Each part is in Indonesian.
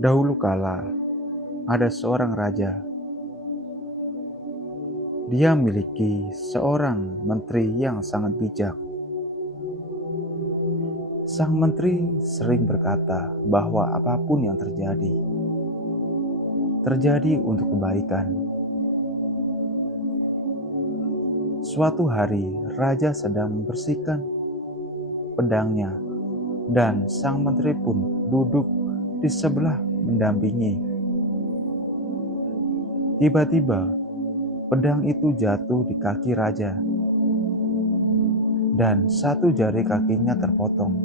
Dahulu kala, ada seorang raja. Dia memiliki seorang menteri yang sangat bijak. Sang menteri sering berkata bahwa apapun yang terjadi untuk kebaikan. Suatu hari, raja sedang membersihkan pedangnya, dan sang menteri pun duduk di sebelah mendampingi. Tiba-tiba, pedang itu jatuh di kaki raja, dan satu jari kakinya terpotong.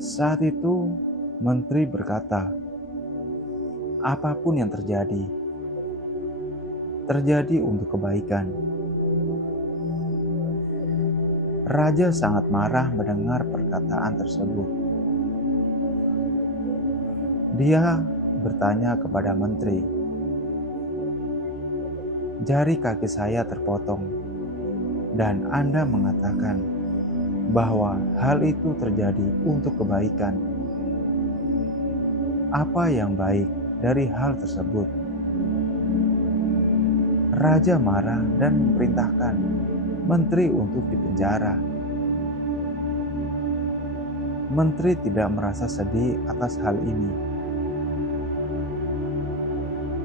Saat itu, menteri berkata, "Apapun yang terjadi untuk kebaikan." Raja sangat marah mendengar perkataan tersebut. Dia bertanya kepada menteri, "Jari kaki saya terpotong, dan Anda mengatakan bahwa hal itu terjadi untuk kebaikan. Apa yang baik dari hal tersebut?" Raja marah dan memerintahkan menteri untuk dipenjara. Menteri tidak merasa sedih atas hal ini.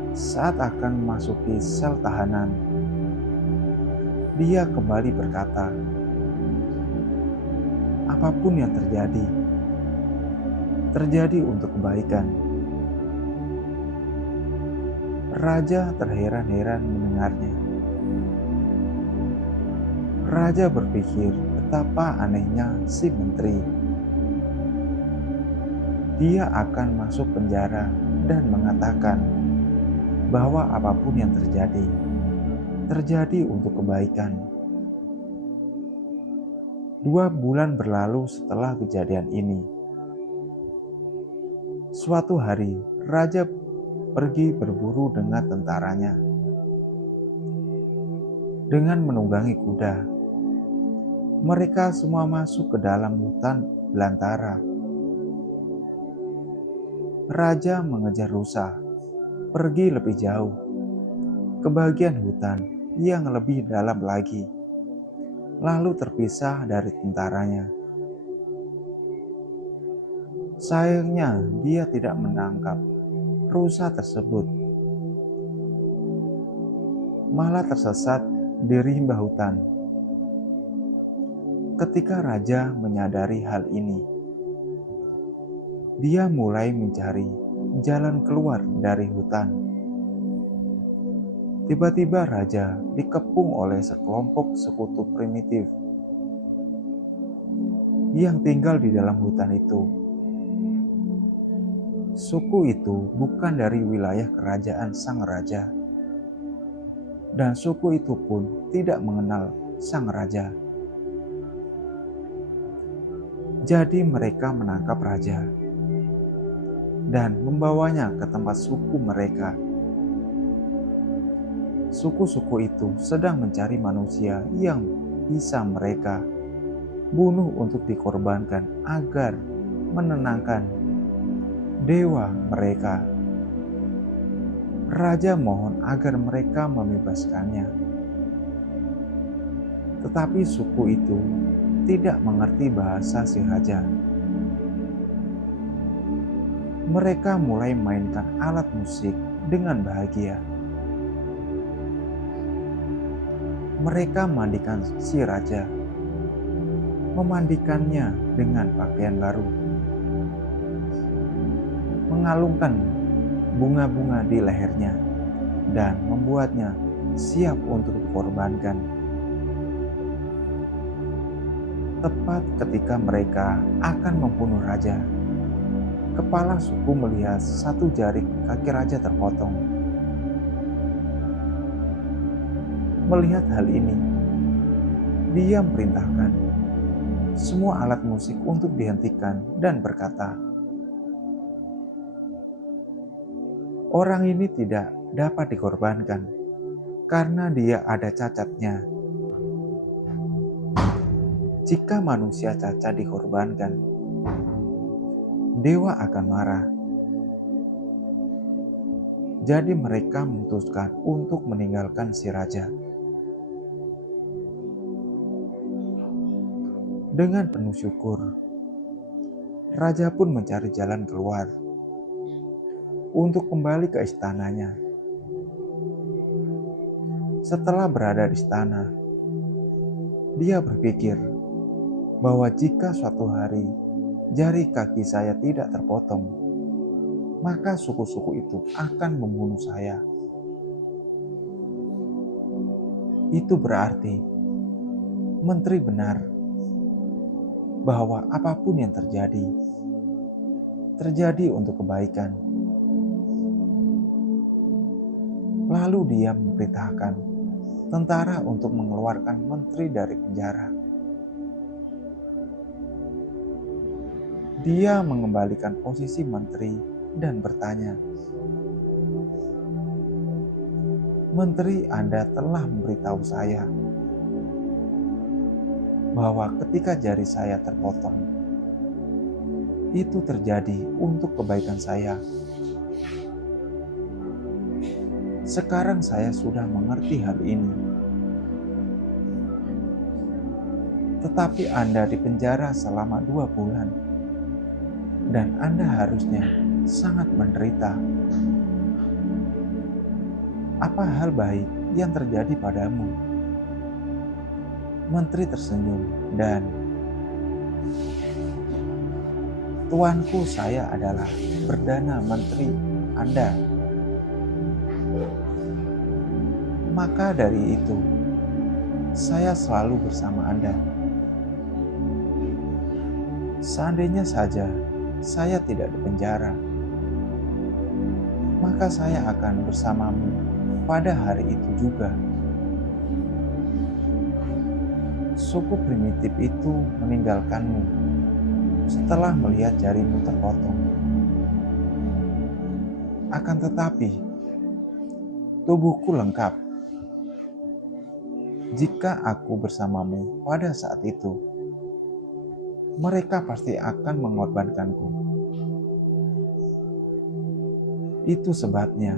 Saat akan memasuki sel tahanan, dia kembali berkata, "Apapun yang terjadi untuk kebaikan." Raja terheran-heran mendengarnya. Raja berpikir betapa anehnya si menteri. Dia akan masuk penjara dan mengatakan bahwa apapun yang terjadi untuk kebaikan. 2 bulan berlalu setelah kejadian ini. Suatu hari, raja pergi berburu dengan tentaranya. Dengan menunggangi kuda, mereka semua masuk ke dalam hutan belantara. Raja mengejar rusa, pergi lebih jauh ke bagian hutan yang lebih dalam lagi, lalu terpisah dari tentaranya. Sayangnya, dia tidak menangkap rusa tersebut, malah tersesat di rimba hutan. Ketika raja menyadari hal ini, dia mulai mencari jalan keluar dari hutan. Tiba-tiba raja dikepung oleh sekelompok sekutu primitif yang tinggal di dalam hutan itu. Suku itu bukan dari wilayah kerajaan sang raja, dan suku itu pun tidak mengenal sang raja. Jadi mereka menangkap raja dan membawanya ke tempat suku mereka. Suku-suku itu sedang mencari manusia yang bisa mereka bunuh untuk dikorbankan agar menenangkan dewa mereka. Raja mohon agar mereka membebaskannya. Tetapi suku itu tidak mengerti bahasa si raja. Mereka mulai mainkan alat musik dengan bahagia. Mereka mandikan si raja, memandikannya dengan pakaian baru, mengalungkan bunga-bunga di lehernya, dan membuatnya siap untuk dikorbankan. Tepat ketika mereka akan membunuh raja, kepala suku melihat satu jari kaki raja terpotong. Melihat hal ini, dia memerintahkan semua alat musik untuk dihentikan dan berkata, "Orang ini tidak dapat dikorbankan karena dia ada cacatnya. Jika manusia cacat dikorbankan, dewa akan marah. Jadi mereka memutuskan untuk meninggalkan si raja. Dengan penuh syukur, raja pun mencari jalan keluar untuk kembali ke istananya. Setelah berada di istana, dia berpikir bahwa jika suatu hari jari kaki saya tidak terpotong, maka suku-suku itu akan membunuh saya. Itu berarti menteri benar bahwa apapun yang terjadi, terjadi untuk kebaikan. Lalu dia memberitakan tentara untuk mengeluarkan menteri dari penjara. Dia mengembalikan posisi menteri dan bertanya, "Menteri, Anda telah memberitahu saya bahwa ketika jari saya terpotong, itu terjadi untuk kebaikan saya. Sekarang saya sudah mengerti hal ini. Tetapi Anda dipenjara selama 2 bulan, dan Anda harusnya sangat menderita. Apa hal baik yang terjadi padamu?" Menteri tersenyum dan, "Tuanku, saya adalah Perdana Menteri Anda. Maka dari itu, saya selalu bersama Anda. Seandainya saja saya tidak dipenjara, maka saya akan bersamamu pada hari itu juga." Suku primitif itu meninggalkanmu setelah melihat jarimu terpotong. Akan tetapi, tubuhku lengkap. Jika aku bersamamu pada saat itu, mereka pasti akan mengorbankanku. Itu sebabnya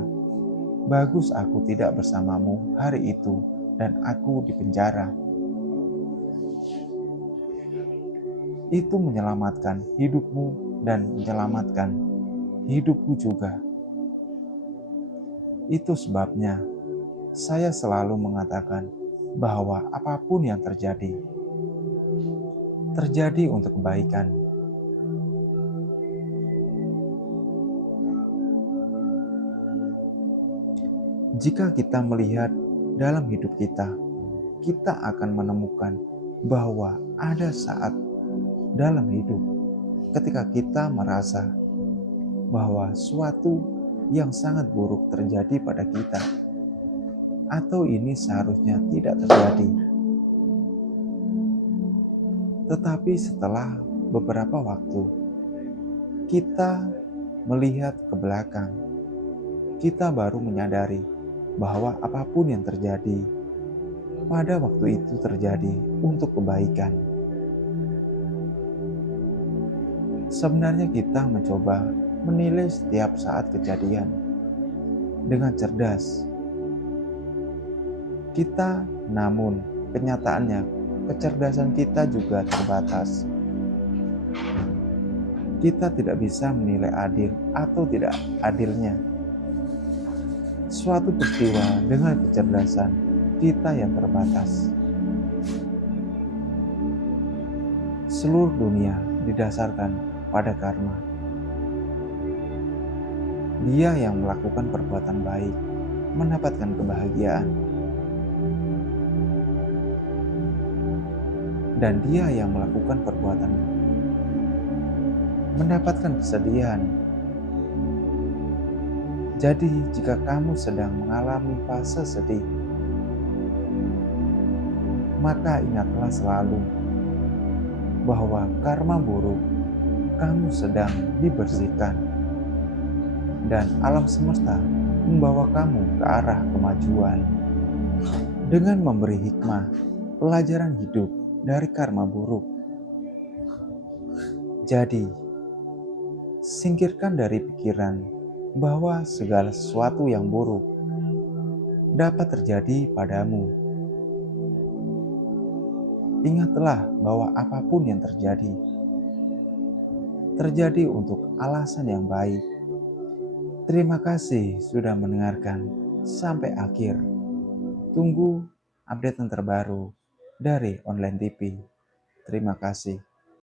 bagus aku tidak bersamamu hari itu dan aku dipenjara. Itu menyelamatkan hidupmu dan menyelamatkan hidupku juga. Itu sebabnya saya selalu mengatakan bahwa apapun yang terjadi, terjadi untuk kebaikan. Jika kita melihat dalam hidup kita, kita akan menemukan bahwa ada saat dalam hidup ketika kita merasa bahwa suatu yang sangat buruk terjadi pada kita, atau ini seharusnya tidak terjadi. Tetapi setelah beberapa waktu, kita melihat ke belakang, kita baru menyadari bahwa apapun yang terjadi pada waktu itu terjadi untuk kebaikan. Sebenarnya kita mencoba menilai setiap saat kejadian dengan cerdas. Namun kenyataannya kecerdasan kita juga terbatas. Kita tidak bisa menilai adil atau tidak adilnya suatu peristiwa dengan kecerdasan kita yang terbatas. Seluruh dunia didasarkan pada karma. Dia yang melakukan perbuatan baik mendapatkan kebahagiaan, dan dia yang melakukan perbuatan mendapatkan kesedihan. Jadi jika kamu sedang mengalami fase sedih, maka ingatlah selalu bahwa karma buruk kamu sedang dibersihkan, dan alam semesta membawa kamu ke arah kemajuan dengan memberi hikmah pelajaran hidup dari karma buruk. Jadi Singkirkan dari pikiran bahwa segala sesuatu yang buruk dapat terjadi padamu. Ingatlah bahwa apapun yang terjadi untuk alasan yang baik. Terima kasih sudah mendengarkan sampai akhir. Tunggu update yang terbaru dari Online TV. Terima kasih.